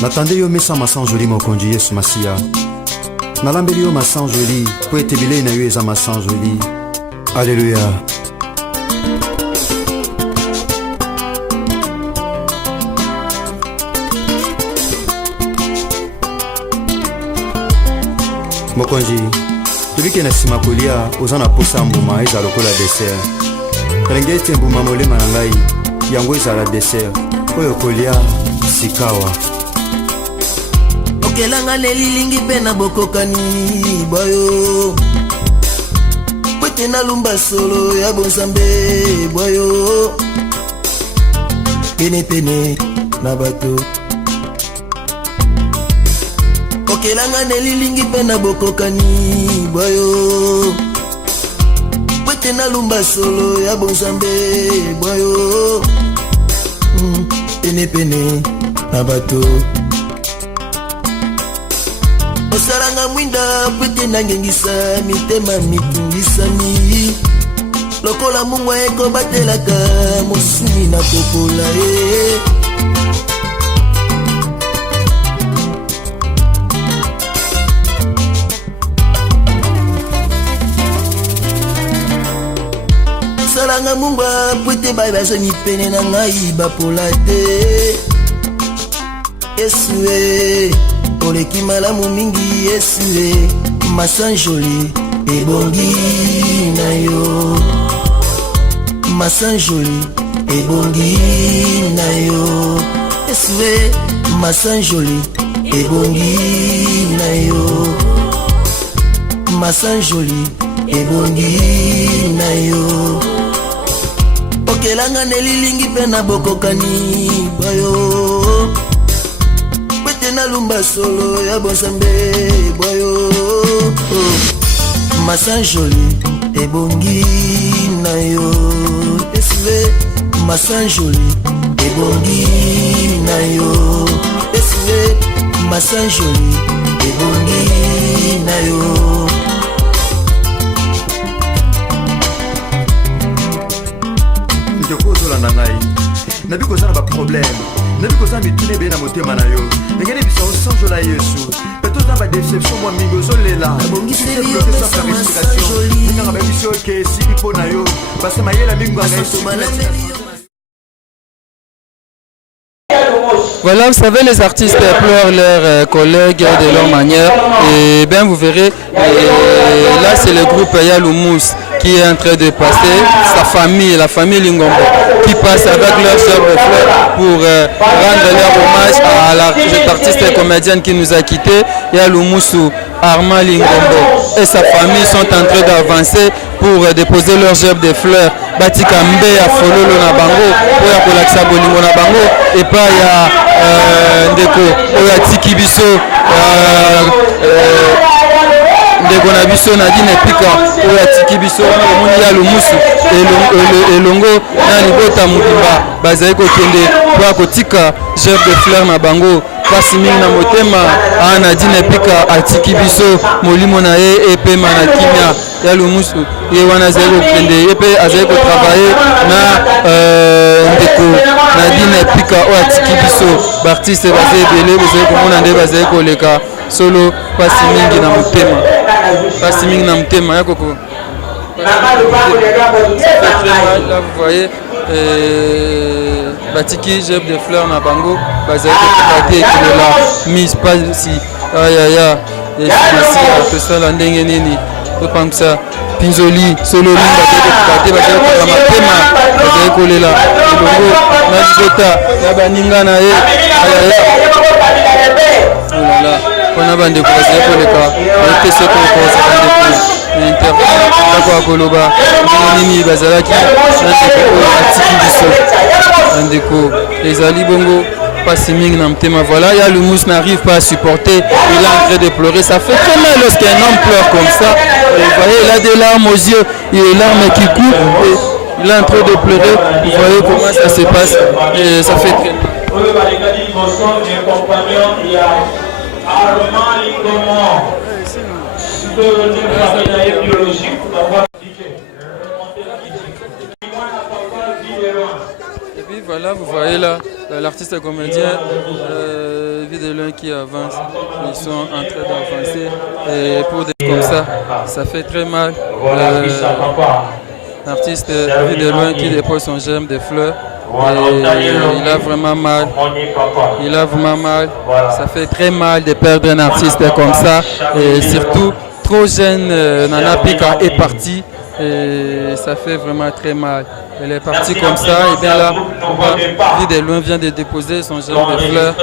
Natande yo mesa masan joli mokonzi Yesu Masia. Nalambeli yo masan joli po ete bilei na yo eza masan joli. Alléluia. Mokonzi, tobike na sima kolia oza na posa mbuma eza lokola dessert. Elenge ete mbuma molema na ngai yango ezala dessert oyo kolia sikawa. Okelanga nelilingi pe na bokokani boyo kwete na lumba solo ya bonzambe boyo pene na bato. Okelanga nelilingi pe na bokokani boyo kwete na lumba solo ya bonzambe boyo pene na bato. Osaranga mwinda pwete nangengisa mitema mitungisami lokola mungwa eko batelaka mosuni na kokola Osaranga mungwa pwete bai bazoni pene na ngai bapola te Yesu oleki malamu mingi Yesu masan joli ebongi na yo. Masan joli ebongi na yo Yesu masan joli ebongi na yo. Masan joli ebongi na yo. Okelanga nelilingi pe na bokokani boyo na lumba solo ya bonzambe boyo masan joli ebongi na yo Yesu masan joli ebongi na yo Yesu masan joli ebongi na yo. Ndeko zolanda ngai nabi kozala ba problème nabi kozala mitune be na motema na yo ngene bisa osanjola Yesu peto za ba déception mwa mingo zolela bongiseli yo mesa masan joli nganga ba biso ke sibi po na yo basa mayela mingo na Yesu. Voilà, vous savez, les artistes pleurent leurs collègues de leur manière. Et bien, vous verrez, là, c'est le groupe Yaloumous qui est en train de passer, sa famille, la famille Lingombo, qui passe avec leur sœur de fleurs pour rendre leur hommage à l'artiste et comédienne qui nous a quittés, Yaloumous Armand Lingombo. Et sa famille sont en train d'avancer pour déposer leurs gerbes de fleurs. Batika Mbe ya fololo na bango, oya kolakisa bolingo na bango, et pas ya ndeko oya tiki biso ndeko na biso na dine pika oya tiki biso omoni ya lumusu elongo na libota mobimba bazali kokende po kotika gerbe de fleur na bango pasi mingi na motema ana dine pika atiki biso molimo na ye epema na kimia ya lumusu ye wana azali kokende ye mpe azali kotravaille na ndeko na dine pika oyo atiki biso baartiste bazali ebele bozali komona nde bazali koleka solo pasi mingi na motema pasi mingi na motema ya koko. Là vous voyez batiki gerbe de fleurs na bango bazali kokate ekolo la mise pas si ayaya efinasi atosala ndenge nini topangisa pinzoli sololi bazali koka mapema bazali kolela elongo na libota na baninga na ye ayaya olala mpona bandeko bazali koleka ete soki okozaka ndeko interview akoloba ndenge nini bazalaki na ndeko oyo atiki biso ndeko ezali bongo pasi mingi na mtema. Voilà, Yaloumous n'arrive pas à supporter, il est en train de pleurer. Ça fait très mal lorsqu'un homme pleure comme ça. Et vous voyez, il a des larmes aux yeux, il a des larmes qui coulent. Il est en train de pleurer. Vous voyez comment ça se passe. Et ça fait très mal. Et puis voilà, vous voyez là, l'artiste comédien vu de loin qui avance. Ils sont en train d'avancer. Et pour des comme ça fait très mal. L'artiste vu de loin qui dépose son germe de fleurs. Et il a vraiment mal. Il a vraiment mal. Ça fait très mal de perdre un artiste comme ça. Et surtout, trop jeune, Nana Pika est partie. Et ça fait vraiment très mal. Elle est partie comme ça. Et bien là, vu de loin vient de déposer son germe de fleurs.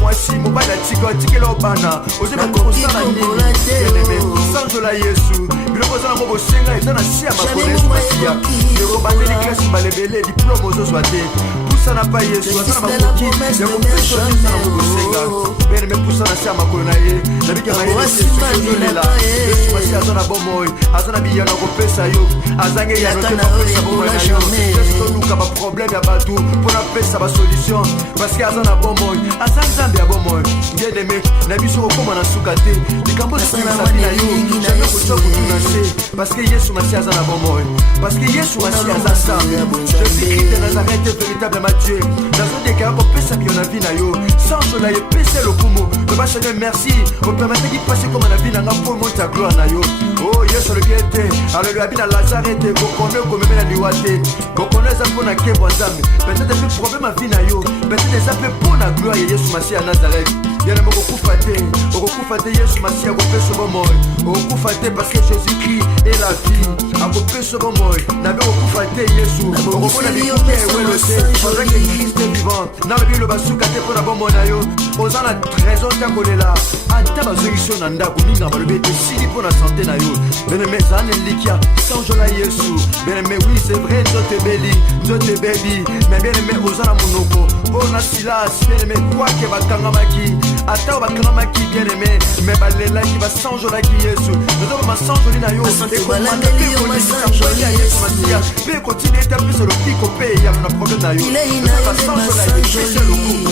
mwasi mobali atika atikela obana ozeba kosala nini sanzola yesu biloko ozala mo bosenga eza na si ya makonesi masiya ekobandeli klase balebele diplome ozozwa te pusana pa yesu aza na makoki ya kopesa eza na mo bosenga bene mepusa na si ya makolo na ye nabiki mayeesuozolela yesu masi aza na bomoi aza na biyano kopesa yo azange yano te bapesa bomoi na yo yesu toluka baproblème ya bato mpona pesa basolution parceke aza na bomoi aza nzambe ya bomoi bien-aimé na biso kokoma na suka te likambo sikisaki na yo jamais kotia kotuna se parceke yesu masi aza na bomoi parceke yesu masi aza nzambe jésus-christ de nazareth véritablement dieu nazodekaya kopesa biyo na vi na yo sanzo na ye pese lokumu loba seigneur merci opermetaki pase koma na vi na nga mpo emoi ta gloire na yo o yesu alobi ete alobi abi na lazare ete kokone okomeme na liwa te kokone eza mpo na nkembo ya nzambe peut-être mpe problème ya vi na yo peut-être eza mpe mpo na gloire ya yesu masi ya nazareth bien okokufa te yesu masi akopesa bomoi okokufa te parce que jésus-christ est la vie akopesa bomoi nabe okokufa te yesu okomona bikuke ewelo te ozaki christ vivant na bibilo basuka te mpo na bomoi na yo oza na trésor te kolela ata bazongisi yo na ndako minga balobi ete sili mpo na sante na yo bien-aimé ezala na elikia sanjola yesu bien-aimé oui c'est vrai nzoto ebebi mais bien-aimé oza na monoko mpo na silas bien-aimé kwake bakangamaki ata o bakangamaki bien-aimé me balelaki basanjolaki yesu nozoma masanjoli na yo ekomanda mpe kolekisa ya yesu masiya mpe ekotini ete apesa lopiko mpe eyalo na problème na yo basanjola epesa lokumu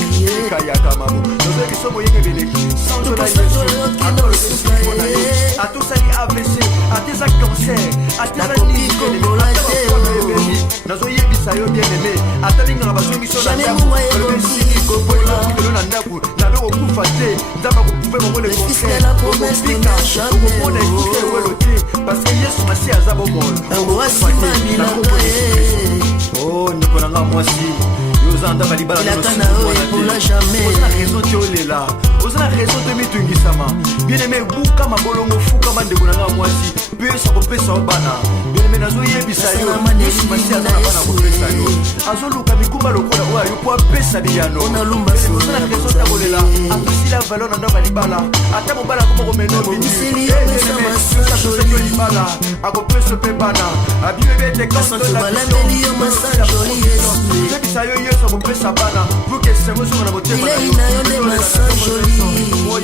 ekayaka mabo nozoyebi so moyenge beleki sanjola yesu atolopesiko na yo atosali avc ateza cancer ateza nini bien-aimé nazoyebisa yo bien-aimé ata lingaka bazongiso na ndako na ndako nabe kokufa te nzambe akopuve bango le contraire okopika okomona ekuke ewelo te parce que yesu masi aza bomoi o ndeko nanga mwasi oza ndaka libala oza raison te olela oza na raison te mitungisama bien-aimé bukama bolongo fukama ndeko nanga mwasi pesa kopesa yo bana bien-aimé nazoyebisa yo yesu masi aza na bana kopesa yo azoluka mikumba lokola oyo ayo po apesa biyano oza na raison te kolela apesila valeur na ndako libala ata mobala akomokomeno biniosakosaki yo libala akopesa mpe bana abimebete yebisa yo yesu akopesa bana pour que esengo ezonga na motema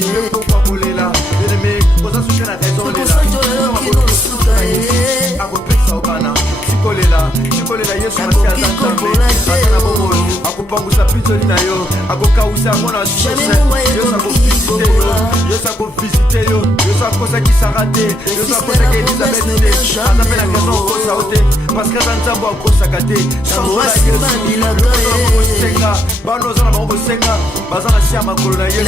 nayokolela bien-aimé oza soki na raison lela akopesa bana sikolela yesu masi aza nzambe aza na bomoi akopangusa mpinzoli na yo akokausa yango na yesu akovisite yo yesu akosakisaka te yesu akosaki elizabeth te aza mpe na raison okosa o te parce que aza nzambe akosaka te sanzola yesu bosenga bana oza na bango bosenga baza na si ya makolo na yesu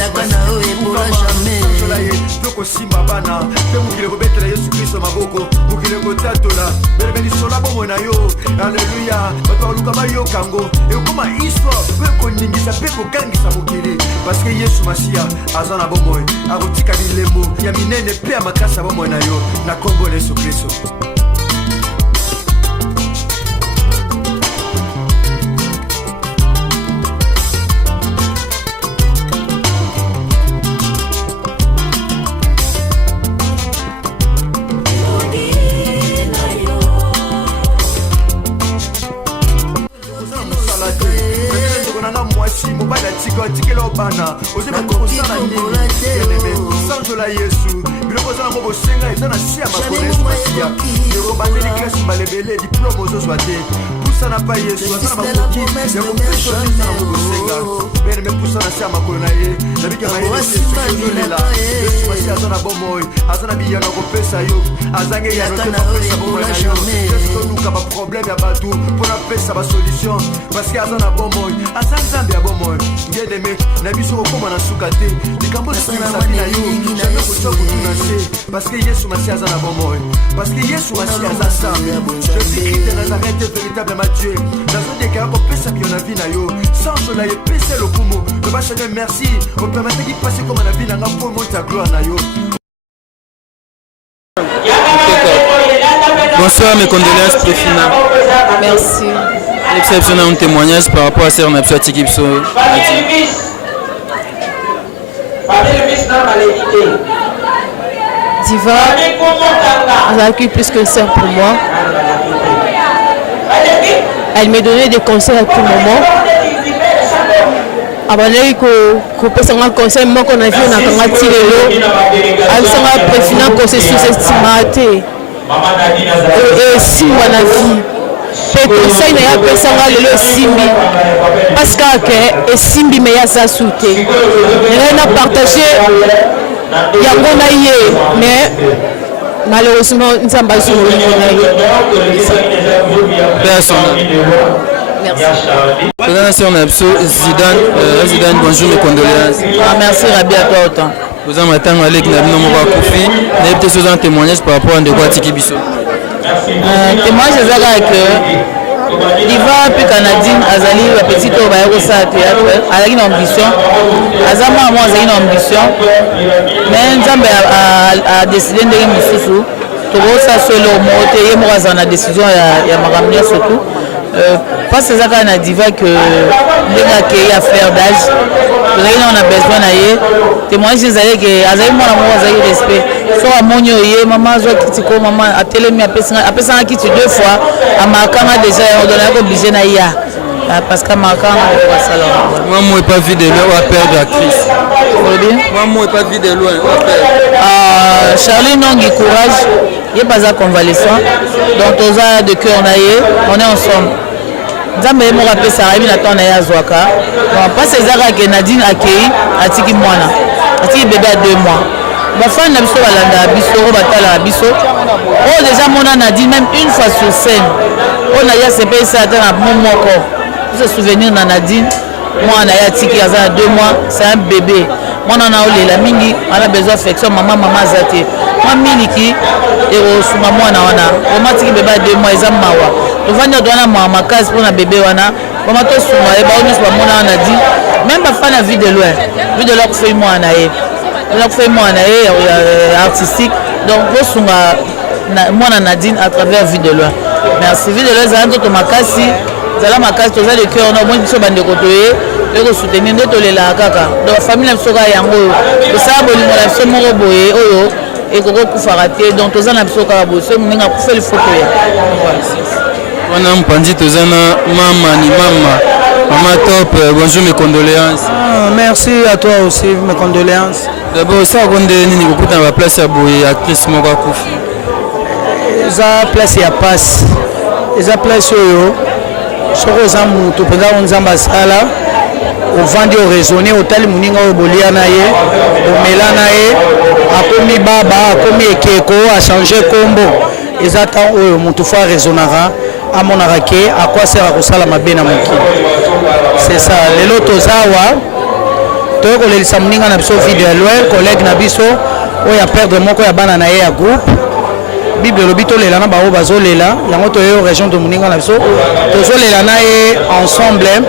sanzola ye mpe kosimba bana mpe mokili kobetela yesu kristo maboko mokili kotatola belebe lisola bomoi na yo alleluya bato baluka bayoka yango ekoma histoire mpe koningisa mpe kokangisa mokili parce que yesu masiya aza na bomoi akotika bilembo ya minene mpe ya makasi ya bomoi na yo na kombo na yesu kristo mobali atikela obana ozeba kosala nini sanjola yesu biloko oza nango bosenga eza na si ya makonesi masiya ekobandeli klase balebele diplome ozozwa te pusana pa yesu aza na makoki ya kopesa eza nango bosenga bene me pusana si ya makolo na ye nabika mayele ozolela yesu masi aza na bomoi aza na biyano kopesa yo azange yano te bapesa bomoi na yo yesu toluka baproblème ya bato mpona pesa basolution parceke aza na bomoi aza nzambe ya bomoi ngedeme na biso kokoma na suka te likambo esimisa vi na yo jamai kotia kutu na se parceke yesu masi aza na bomoi parceke yesu masi aza nzambe jésus-christ de nazareth véritablement dieu nazodekaya kopesa biyo na vi na yo sanzo na ye pese lokumu loba seigneur merci opermetaki pase koma na vi na nga mpo monta gloire na yo. Bonsoir, mes condoléances préfina. Merci. Exceptionnel un témoignage par rapport à Sœur Napsua Tikipso. Diva a accueilli plus qu'une sœur pour moi. Elle m'a donné des conseils à tout moment. Abandonné qu'on peut s'en conseil, moi qu'on a vu, on a quand tiré elle s'en préfina conseil sous-estimé. Et si on a vu, le conseil n'a pas pensé à le simbi. Parce que simbi mais ya sa souté. On a partagé, il y a mon aïe, mais malheureusement nous sommes pas sur Merci. Zidane, bonjour, mes condoléances. Merci Rabia, toi autant. Vous en matin avec Nabino Mobakofi, n'avez peut-être un témoignage par rapport à Ndekwa Tiki Biso. Témoignage que Diva puis Canadine Azali la petite au Bayero sa théâtre avec une ambition. Azama moi j'ai une ambition. Mais Nzambe a décidé de me soussou. Tout ça solo monter et moi on a décision ya makamia surtout. Parce que ça na Diva que les accueillir à faire d'âge. On a besoin d'aller témoigner chez elle que Azali moi j'ai respect. Soit monyo ye maman zo kitiko maman a télémi a pesa kiti deux fois a makanga déjà on donne obligé na ya parce que makanga va salon. Moi moi pas vu de loin à perdre la crise. Moi moi pas vu de loin à perdre. Charlie Nongi courage, il est pas à convalescent. Donc aux a de cœur on est ensemble. Nzambe mo rappelle ça Rémi na tona ya zwaka. Bon pas ces ara que Nadine accueilli atiki mwana. Atiki bébé à 2 mois. Bafan na biso balanda biso batala biso. Oh déjà mon Nadine même une fois sur scène. On a ya CP ça dans mon moko. Ce souvenir na Nadine. Moi na ya tiki à 2 mois, c'est un bébé. Moi na olela mingi, on a besoin d'affection maman zate. Moi miliki et au suma moi na wana. On m'a tiki bébé à 2 mois ils mawa. On va nous donner ma case pour un bébé wana. On m'a tout suma et ba on pas mon na dit. Même pas fan la vie de loin. Vu de leur fait moi na e. Donc fait moi artistique donc moi Nadine à travers vie de loin. Merci vie de loin ça entre makasi zala makasi toza le cœur on a moins biso bande kotoye et soutenir ndeto lela kaka donc famille na biso ka yango to ça bolingo na biso moko boye oyo et koko kufarate donc toza na biso ka boye so mninga ku faire photo ya on a mpandi toza na maman top bonjour mes condoléances. Merci à toi aussi mes condoléances. D'abord ça on est nini kokuta na place ya boye actrice moko akufi. Eza place ya passe. Eza place oyo soko za mutu penza onzamba sala ovandi o raisonner otali muninga oyo bolia na ye omela na ye akomi baba akomi ekeko a changer kombo eza temps oyo mutu fa raisonnera amonaka ke akwa sera kosala mabe na mokili. C'est ça lelo tozawa to kolelisa muninga na biso video loin collègue na biso oya perdre moko ya bana na ye ya groupe Bible lobi to lela na ba o bazolela yango to yo région de muninga na biso tozolela na ye ensemble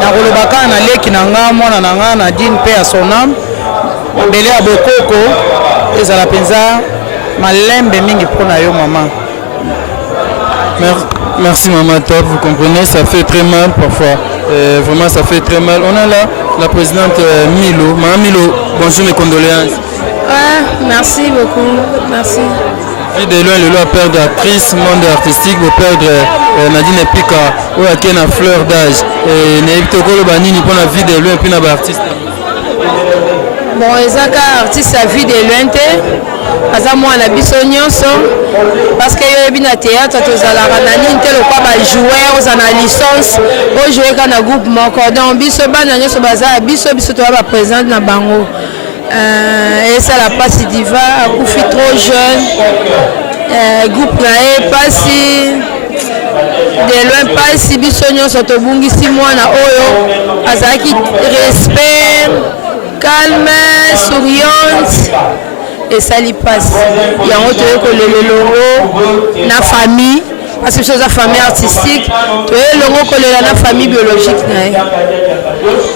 na kolobaka na leki na nga mwana na nga na dine pe ya son âme mbele ya bokoko ezala penza malembe mingi mpona yo maman. Merci maman top, vous comprenez, ça fait très mal parfois. Vraiment ça fait très mal. On a là la présidente Milo. Maman Milo, bonjour mes condoléances. Ouais, merci beaucoup, merci. Vie de loin, le lot à perdre actrice, monde artistique, vous perdre Nadine Pika, ou à qui a fleur d'âge. Et n'évitez pas le banini pour la vie de loin, puis la artiste. Bon, les artistes à vie de loin, parce que moi, on a besoin parce que il y a un théâtre, tu as la nanine, tu as joueur, tu as la licence, tu as un groupe, donc biso banane so baza biso tu as présent na bango. Et ça la passe diva, akufi trop jeune. Groupe nae pasi de loin pasi biso nyonso tobungisi mwana oyo azalaki respect, calme, souriante et ça li passe. Yango toye kolelelongo na famille parce que c'est une famille artistique. Toye longo kolela na famille biologique nae.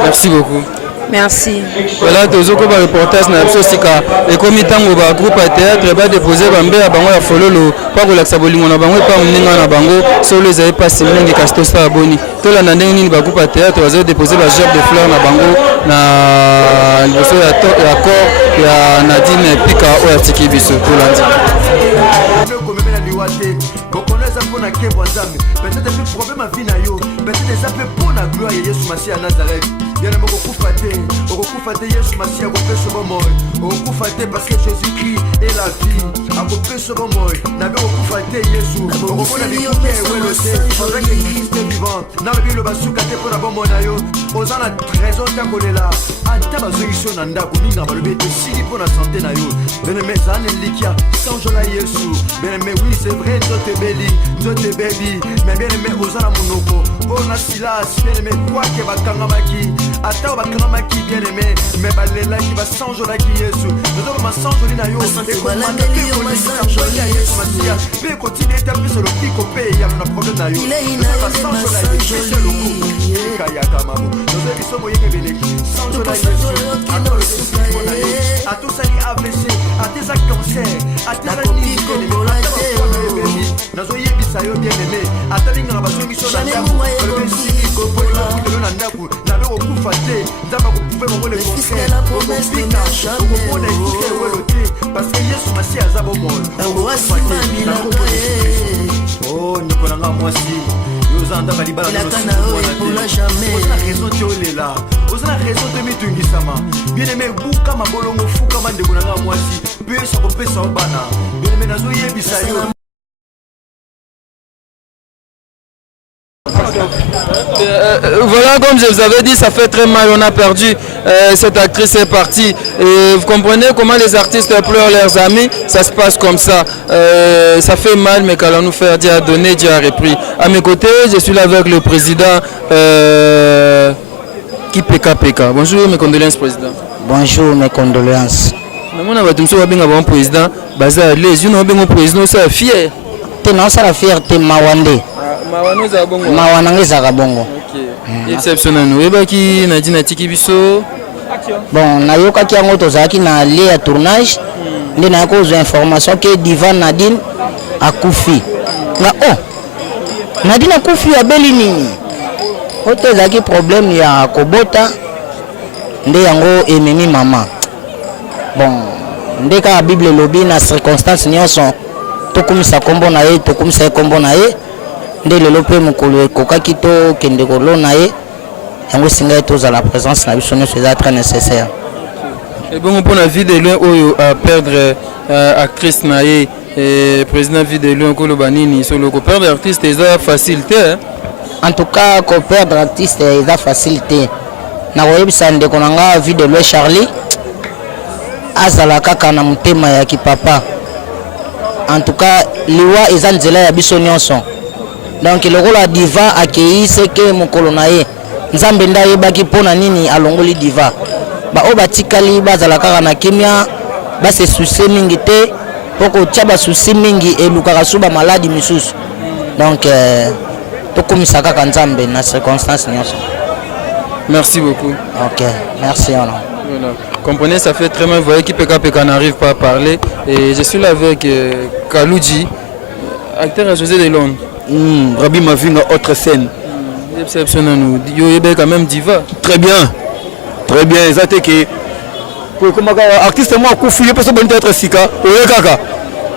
Merci beaucoup. Merci. Voilà, tozoko ba reportage na biso sika ekomi tango ba groupe à théâtre ba déposer ba mbe bango ya fololo pa ko laksa bolingo na bango pa mninga na bango solo ezali pas simingi kasto sa boni tola na ndenge nini ba groupe à théâtre bazo déposer ba gerbe de fleurs na bango na liboso ya corps ya Nadine Pika oya tiki biso tolandi bokoneza mpona kebwa nzambe peut-être mpe problème à vie na yo peut-être eza mpe mpona gloire ya yesu masiya ya nazareth yana okokufa te yesu masiya akopesa bomoi okokufa te parce que jésus-christ est la vie akopesa bomoi nabe okokufa te yesu okomona bikuke ewelo te avec église vivant nalobi loba suka te mpona bomoi na yo oza na trésor ta kolela ata bazongisi yo na ndako minga balobi ete esili mpona sante na yo beneme ezala na elikia sanjola yesu beneme oui c'est vrai nzote bebi mais bien aimé ozala monoko mpona silas bien aimé kwake bakangamaki ata bakangamaki bien aimé mais balelaki basanjolaki yesu nozoba masanjoli na yo ekomanda mpe kolingisa ya yesu masiya mpe ekotini ete apesa lopiko mpe eyalo na problème na yo basanjola yesu loko ekayaka mamo nozoya biso moyenge beleki sanjola yesu atolosesiko na yo atosali avc ateza cancer ateza nini bien nazoyebisa yo bien aimé atalingaka bazongiso na ndako olobesilikopolo na ndako nabe kokufa te nzambe akokufe bango le contraire okopika okomona ekuke ewelo te parce que yesu masiya aza bomoi okokufa te o ndeko na nga mwasi yo oza na ndaka libala oza na raison te olela oza na raison te mitungisama bien aimé bukama bolongo fukama ndeko na nga mwasi mpe yesu akopesa o bana bien aimé nazoyebisa yo. Voilà, comme je vous avais dit, ça fait très mal, on a perdu cette actrice est partie. Et vous comprenez comment les artistes pleurent leurs amis, ça se passe comme ça. Ça fait mal, mais qu'allons-nous faire? Dieu a donné, Dieu a repris. À mes côtés, je suis là avec le président qui PK. Bonjour, mes condoléances, président. Bonjour, mes condoléances. On a un président, les unes ont un président, c'est fier. Non, c'est la fierté, Mawande. Mawananga ezaka bongo. Exceptionnel nous ebaki Nadine tiki biso. Bon, nayokaki yango tozalaki na lieu ya tournage. Nde nayaki kozwa information ke diva Nadine akufi. Nga Nadine akufi abeli nini? Oto ezalaki problème ya kobota. Nde yango ememi mama. Bon, nde ka Bible lobi na circonstance nyonso tokumisa kombo na ye, tokumisa kombo na ye. Nde lelo pe mokolo ekokaki to kende kolona ye yango singa ye tozala présence na biso nyonso eza très nécessaire. Et bon pour la vie de loin oyo à perdre actrice na ye président vie de loin koloba nini solo ko perdre artiste eza facilité. En tout cas ko perdre artiste eza facilité. Na koyebisa ndeko na nga vie de loin Charlie azala kaka na mutema ya kipapa. En tout cas liwa eza nzela ya biso nyonso. Donc le diva accueilli c'est que mon colonaye nzambe ndaye baki pona nini alongoli diva ba o batikali bazalaka na kimia ba se souci mingi te poko tshaba souci mingi elukaka suba maladi misusu donc tokomisa kaka nzambe na circonstance nyonso. Merci beaucoup. OK, merci alors. Voilà. Comprenez, ça fait très mal, vous voyez qui PK n'arrive pas à parler et je suis là avec Kalouji, acteur associé de Londres. Rabbi Mavinga, autre scène. Exceptionnel, nous. Yo quand même diva. Très bien. Exactement que comme artiste moi Koufi, je peux pas être sika. Kaka.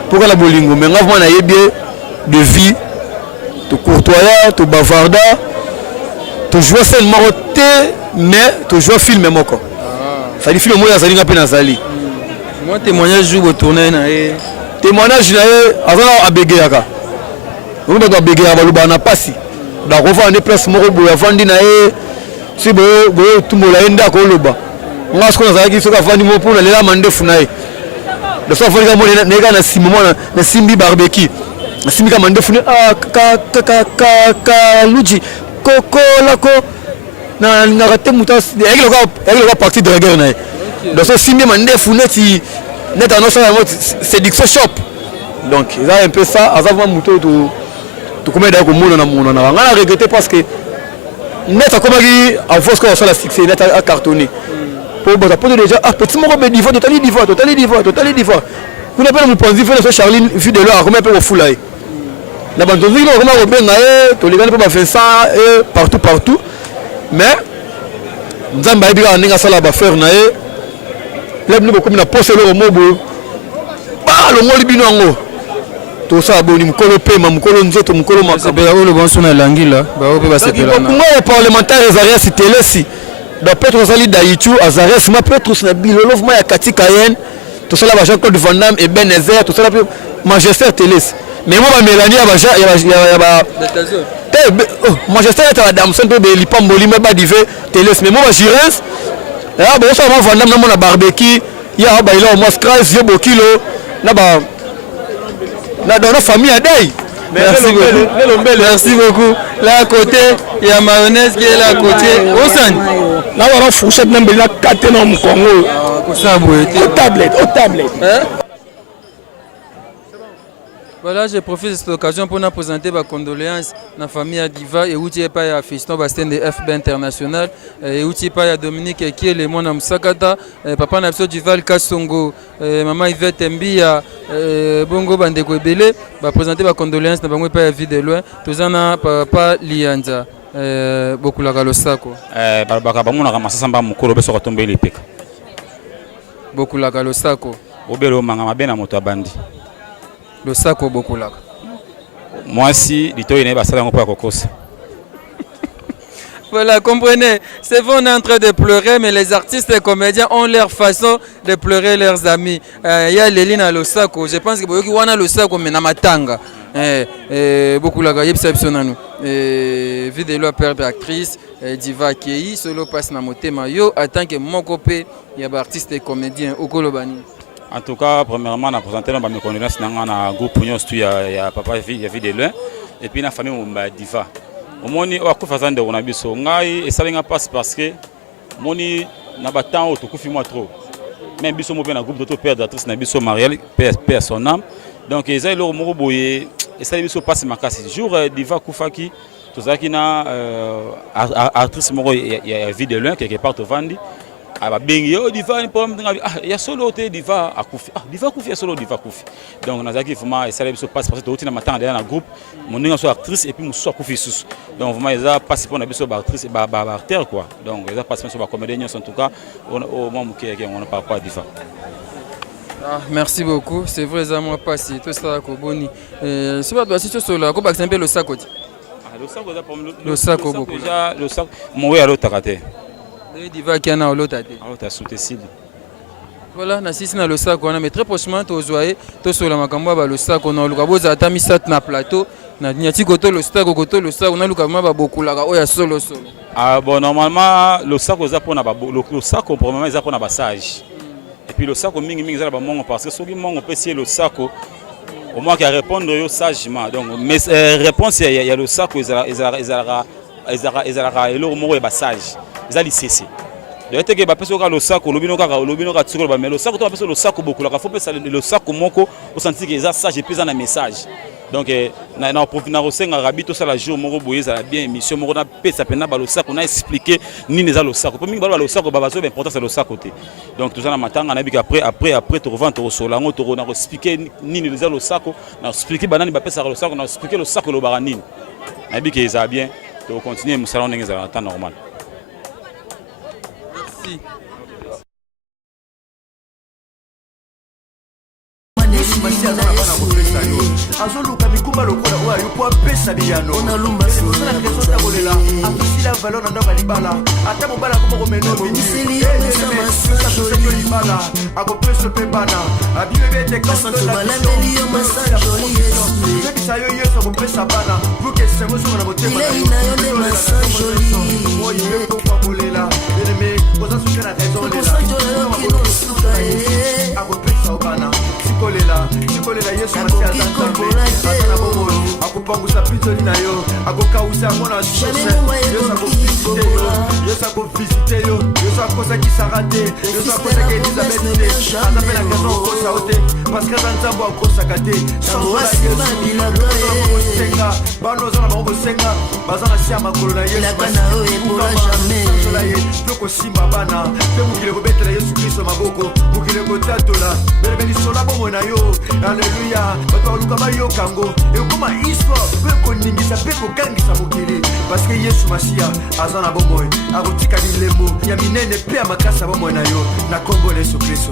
Pour la bolingo, mais ngavement na yebie de vie, de courtoyant, de bavarda, de jouer scène maroté, mais de jouer film moko. Ça dit film moi ya salinga pe na sali. Moi témoignage jour au tourner na e. Témoignage na e avant abegeyaka. On va béguer à Balouba na pasi. Da revoir des places moko boya vandi na e. Si bo tout mo la enda ko loba. nga sikoyo nazalaki soki avandi mo mpona lela mandefu na ye de so afandi kaka neka na nsima mwa nasimbi barbeki nasimbi ka mandefu ne luji kokolako nalingaka te moto eyaki loka partie de regard na ye donc so simbi mandefu neti anosala yango séduction shop donc eza un peu ça aza vraimen moto tokomeda komona na mona na nga na regrette parce que net akomaki avos ko osala succès net acartonné po baza poto déjà petit moko be diva totali diva kuna pena mopanzi fene so Charline Fidelo akomaki mpe kofula ye na bantonzi kino akomaki kobenga ye tolekani mpe ba-Vincent e partout mais nzambe ayebi kaka ndenge asala bafere na ye lebino bokomi na poso eloko mobo balongoli bino yango tosala boni mokolo pema mokolo nzoto mokolo makabela oyo bonso na langila bao mpe basepelana kongo parlementaire Azarias Telesi da Petrus azali Daichu Azarias ma Petrus na bilolo ma ya Kati Kayen tosala ba Jean-Claude Van Damme et Benezer tosala pe Magistère Telesi mais moi ba Mélanie ya ba Magistère ta Damson pe be lipamboli ma ba dive Telesi mais moi ba Girens ya ba so ma Van Damme na mona barbecue ya ba ila mo scratch yo bokilo na ba dans la famille à Day. Merci beaucoup. Là à côté, il y a mayonnaise qui est là à côté. Osan. Là on a fourchette même là 4 ans au Congo. Aux tablettes. Voilà, je profite de cette occasion pour nous présenter ma condoléance à la famille à Diva et où tu es pas à Fiston Bastien de FB International et où tu es pas à Dominique qui est le monde à Msakata, papa Napso Duval Kassongo, maman Yvette Mbia, Bongo Bandeko Ebele, va présenter ma condoléance à Bango pas à vie de loin, tous en a papa Lianza, beaucoup la galosako. Barbaka Bango na ramassa ba mukolo beso tomber les pics. Beaucoup la galosako. Obelo mangama bena moto abandi. Le sac au beaucoup là. Moi si l'ito n'est pas ça dans le cocos. Voilà, comprenez, c'est vrai, on est en train de pleurer, mais les artistes et comédiens ont leur façon de pleurer leurs amis. Il y a Léline à Losako, je pense que y a Losako, mais Namatanga. Beaucoup la gaïe, c'est nous. Vidéo père d'actrice, Diva Kei, solo passe na motema yo, en tant que mon copain, il y a des artistes et comédiens au Kolobani. En tout cas, premièrement, on a présenté mes condoléances dans un groupe il y a papa, il y a Vidéo, et puis la famille Diva. Au moins, on a fait des choses. Et ça vient passer parce que moni n'a pas tant au tout moi trop. Même biso mo bien un groupe d'autres pères d'actrices na biso Marielle père son âme. Donc ils ont leur moro boyé et ça biso passe ma casse. Jour Diva Koufaki, tout ça qui na artiste moro il y a Vidéo quelque part au Vandi. Ah bengi oh Diva ni problème il y a solo te Diva a Koufi Diva Koufi a solo Diva Koufi donc on a dit vraiment ça biso passe parce que tout na matin dans un groupe mon ninga soit actrice et puis mon soit Koufi sous donc vraiment ils a passé pour na biso actrice ba acteur quoi donc ils a passé sur ba comédien en tout cas au moment qui on ne parle pas Diva. Merci beaucoup, c'est vraiment passé tout ça ko boni c'est pas toi si tu sur là ko ba simple le sac aussi le sac beaucoup déjà le sac mon oui à l'autre côté Diva qui en a l'autre côté tu as sauté cible. Voilà, na sisi na le sac on a mais très prochainement to zoyer to sur la makambo ba le sac on a le kabo za tami sat na plateau na nyati koto le sac on a le kabo ba beaucoup la o ya solo. Ah bon normalement le sac aux apona ba le sac probablement ils apona ba sage. Et puis le sac mingi za ba mongo parce que soki mongo peut si le sac au moins qui répondre yo sagement donc mais réponse il y a le sac ils et le mot est ba sage. Ils allaient cesser. De l'autre côté, parce que le sac, le mais le sac, le sac beaucoup. Il faut passer le sac moko au sens que ça sage et puis un message. Donc, na profiter aussi na rabito ça la jour moko boyer ça bien émission moko na pesa pena ba le sac on a expliqué ni les le sac. Pour mingi ba le sac ba bazo important c'est le sac côté. Donc tout ça na matanga na bi après tu revends au solango tu na expliquer ni les le sac na expliquer banani ba pesa le sac na expliquer le sac le baranine. Na bi que ça bien. Donc continuer mon salon n'engage en temps normal. Merci. akopesa yo azoluka mikumba lokola oyo ayo po apesa biyano ozala raison takolela akusila valeur na ndako ya libala ata mobala komoko menomiseli yo libala akopesa mpe bana abibebi ete tekisa yo yesu akopesa bana vukesengo zongo na motema oyo ekopakolela eleme koza suka na raison lela akopesa obana sikolela yesu masi aza nzambe aza na bomoi akopangusa mpinzoli na yo akokausa yango na source yesu akovisite yo yesu akosakisaka te yesu akosaka elizabeth te aza mpe na raison okosa o te parce que aza nzambe akosaka te sangosenga bana oza na bango bosenga baza na si ya makolo na yesu ye mpe kosimba bana mpe mokili kobetela yesu kristo maboko mokili kotatola belebelisola bomoi na yo alleluya bato baluka bayoka yango ekokoma histoire mpe koningisa mpe kokangisa mokili parce que yesu masiya aza na bomoi akotika bilembo ya minene mpe ya makasi ya bomoi na yo na kombo na yesu kristo